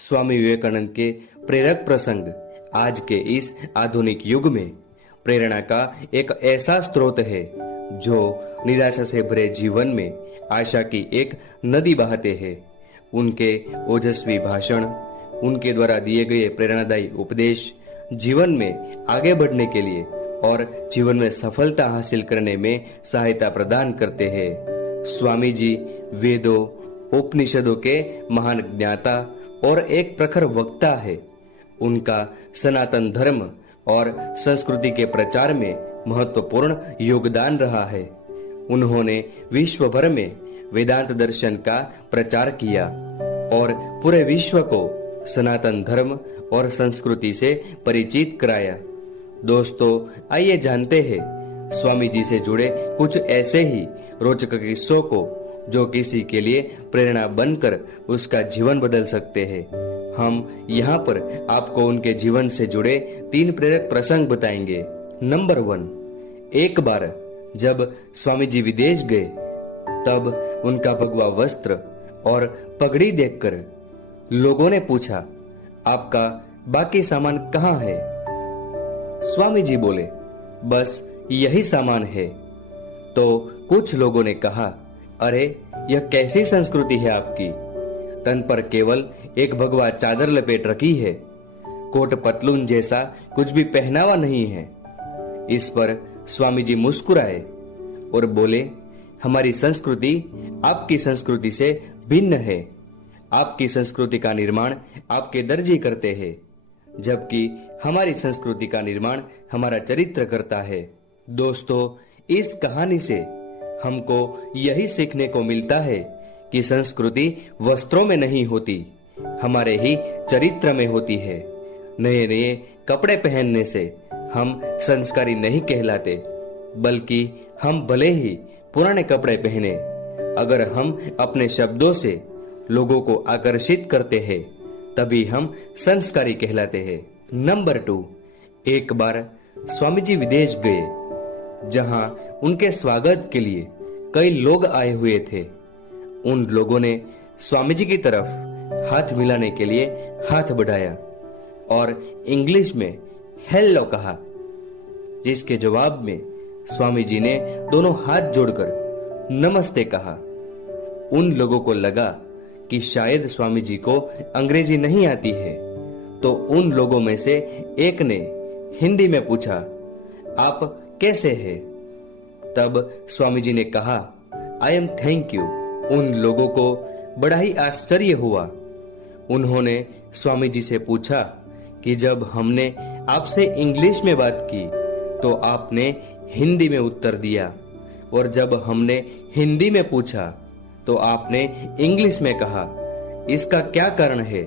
स्वामी विवेकानंद के प्रेरक प्रसंग आज के इस आधुनिक युग में प्रेरणा का एक ऐसा स्रोत है जो निराशा से भरे जीवन में आशा की एक नदी बहाते हैं। उनके ओजस्वी भाषण, उनके द्वारा दिए गए प्रेरणादायी उपदेश जीवन में आगे बढ़ने के लिए और जीवन में सफलता हासिल करने में सहायता प्रदान करते हैं। स्वामी जी वेदों, उपनिषदों के महान ज्ञाता और एक प्रखर वक्ता है। उनका सनातन धर्म और संस्कृति के प्रचार में महत्वपूर्ण योगदान रहा है। उन्होंने विश्व भर में वेदांत दर्शन का प्रचार किया और पूरे विश्व को सनातन धर्म और संस्कृति से परिचित कराया। दोस्तों, आइए जानते हैं स्वामी जी से जुड़े कुछ ऐसे ही रोचक किस्सों को जो किसी के लिए प्रेरणा बनकर उसका जीवन बदल सकते हैं। हम यहाँ पर आपको उनके जीवन से जुड़े 3 प्रेरक प्रसंग बताएंगे। नंबर 1, एक बार जब स्वामी जी विदेश गए तब उनका भगवा वस्त्र और पगड़ी देखकर लोगों ने पूछा, आपका बाकी सामान कहाँ है? स्वामी जी बोले, बस यही सामान है। तो कुछ लोगों ने कहा, अरे यह कैसी संस्कृति है आपकी? तन पर केवल एक भगवा चादर लपेट रखी है, कोट पतलून जैसा कुछ भी पहनावा नहीं है। इस पर स्वामी जी मुस्कुराए और बोले, हमारी संस्कृति आपकी संस्कृति से भिन्न है। आपकी संस्कृति का निर्माण आपके दर्जी करते हैं, जबकि हमारी संस्कृति का निर्माण हमारा चरित्र करता है। दोस्तों, इस कहानी से हमको यही सीखने को मिलता है कि संस्कृति वस्त्रों में नहीं होती, हमारे ही चरित्र में होती है। नए नए कपड़े पहनने से हम संस्कारी नहीं कहलाते, बल्कि हम भले ही पुराने कपड़े पहने, अगर हम अपने शब्दों से लोगों को आकर्षित करते हैं तभी हम संस्कारी कहलाते हैं। नंबर 2, एक बार स्वामी जी विदेश गए जहां उनके स्वागत के लिए कई लोग आए हुए थे। उन लोगों ने स्वामी जी की तरफ हाथ मिलाने के लिए हाथ बढ़ाया और इंग्लिश में हेलो कहा, जिसके जवाब में स्वामी जी ने दोनों हाथ जोड़कर नमस्ते कहा। उन लोगों को लगा कि शायद स्वामी जी को अंग्रेजी नहीं आती है, तो उन लोगों में से एक ने हिंदी में पूछा, आप कैसे हैं? तब स्वामी जी ने कहा, आई एम थैंक यू। उन लोगों को बड़ा ही आश्चर्य हुआ। उन्होंने स्वामी जी से पूछा कि जब हमने आपसे इंग्लिश में बात की तो आपने हिंदी में उत्तर दिया, और जब हमने हिंदी में पूछा तो आपने इंग्लिश में कहा, इसका क्या कारण है?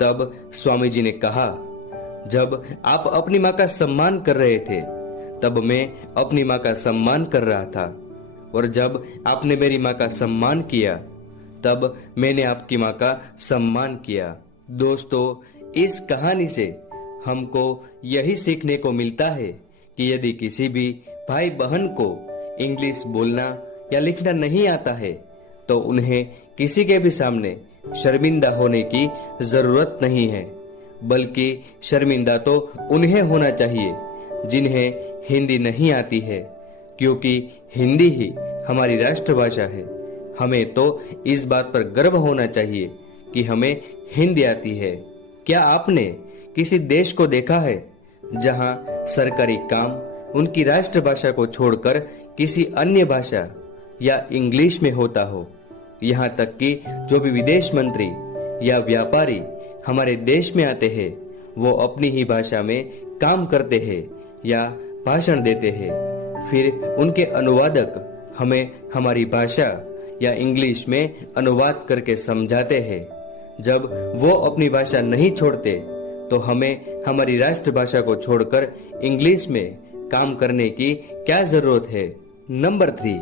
तब स्वामी जी ने कहा, जब आप अपनी माँ का सम्मान कर रहे थे तब मैं अपनी माँ का सम्मान कर रहा था, और जब आपने मेरी माँ का सम्मान किया तब मैंने आपकी माँ का सम्मान किया। दोस्तों, इस कहानी से हमको यही सीखने को मिलता है कि यदि किसी भी भाई बहन को इंग्लिश बोलना या लिखना नहीं आता है तो उन्हें किसी के भी सामने शर्मिंदा होने की जरूरत नहीं है, बल्कि शर्मिंदा तो उन्हें होना चाहिए जिन्हें हिंदी नहीं आती है, क्योंकि हिंदी ही हमारी राष्ट्रभाषा है। हमें तो इस बात पर गर्व होना चाहिए कि हमें हिंदी आती है। क्या आपने किसी देश को देखा है जहां सरकारी काम उनकी राष्ट्रभाषा को छोड़कर किसी अन्य भाषा या इंग्लिश में होता हो? यहाँ तक कि जो भी विदेश मंत्री या व्यापारी हमारे देश में आते हैं वो अपनी ही भाषा में काम करते हैं या भाषण देते हैं, फिर उनके अनुवादक हमें हमारी भाषा या इंग्लिश में अनुवाद करके समझाते हैं। जब वो अपनी भाषा नहीं छोड़ते तो हमें हमारी राष्ट्रभाषा को छोड़कर इंग्लिश में काम करने की क्या जरूरत है? नंबर 3,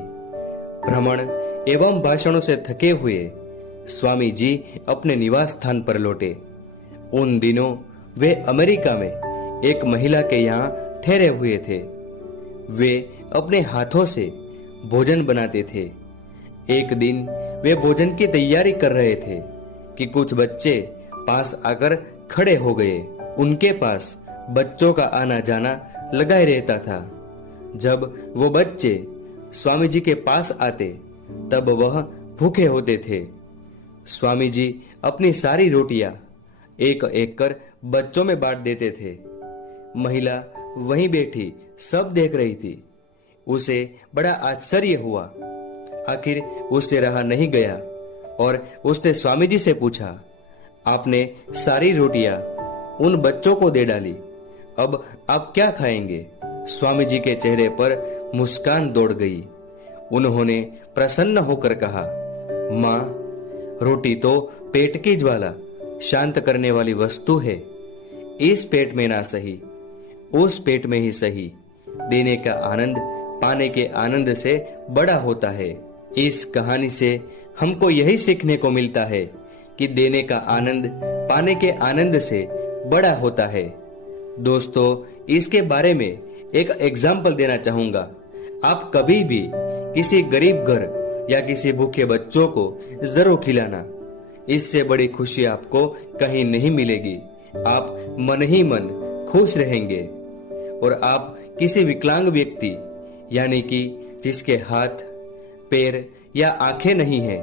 भ्रमण एवं भाषणों से थके हुए स्वामी जी अपने निवास स्थान पर लौटे। उन दिनों वे अमेरिका में एक महिला के यहाँ ठहरे हुए थे। वे अपने हाथों से भोजन बनाते थे। एक दिन वे भोजन की तैयारी कर रहे थे कि कुछ बच्चे पास आकर खड़े हो गए। उनके पास बच्चों का आना जाना लगा ही रहता था। जब वो बच्चे स्वामी जी के पास आते तब वह भूखे होते थे। स्वामी जी अपनी सारी रोटियां एक एक कर बच्चों में बांट देते थे। महिला वहीं बैठी सब देख रही थी। उसे बड़ा आश्चर्य हुआ। आखिर उससे रहा नहीं गया और उसने स्वामी जी से पूछा, आपने सारी रोटियां उन बच्चों को दे डाली, अब आप क्या खाएंगे? स्वामी जी के चेहरे पर मुस्कान दौड़ गई। उन्होंने प्रसन्न होकर कहा, माँ, रोटी तो पेट की ज्वाला शांत करने वाली वस्तु है। इस पेट में ना सही, उस पेट में ही सही। देने का आनंद पाने के आनंद से बड़ा होता है। इस कहानी से हमको यही सीखने को मिलता है कि देने का आनंद पाने के आनंद से बड़ा होता है। दोस्तों, इसके बारे में एक एग्जाम्पल देना चाहूंगा। आप कभी भी किसी गरीब घर या किसी भूखे बच्चों को जरूर खिलाना। इससे बड़ी खुशी आपको कहीं नहीं मिलेगी। आप मन ही मन खुश रहेंगे। और आप किसी विकलांग व्यक्ति यानी कि जिसके हाथ, पैर या आंखें नहीं है,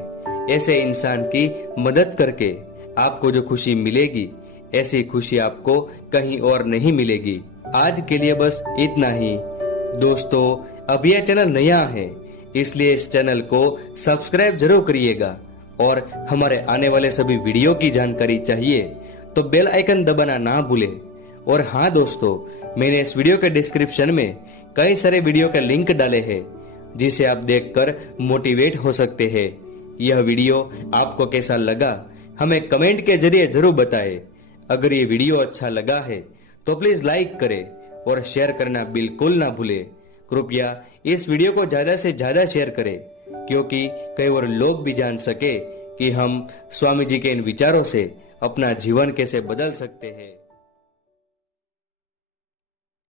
ऐसे इंसान की मदद करके आपको जो खुशी मिलेगी, ऐसी खुशी आपको कहीं और नहीं मिलेगी। आज के लिए बस इतना ही। दोस्तों, अब यह चैनल नया है, इसलिए इस चैनल को सब्सक्राइब जरूर करिएगा। और हमारे आने वाले सभी वीडियो की जानकारी चाहिए तो बेल आइकन दबाना ना भूलें। और हाँ दोस्तों, मैंने इस वीडियो के डिस्क्रिप्शन में कई सारे वीडियो के लिंक डाले हैं जिसे आप देखकर मोटिवेट हो सकते हैं। यह वीडियो आपको कैसा लगा हमें कमेंट के जरिए जरूर बताएं। अगर ये वीडियो अच्छा लगा है तो प्लीज लाइक करें और शेयर करना बिल्कुल ना भूलें। कृपया इस वीडियो को ज्यादा से ज्यादा शेयर करें, क्योंकि कई और लोग भी जान सके कि हम स्वामी जी के इन विचारों से अपना जीवन कैसे बदल सकते हैं।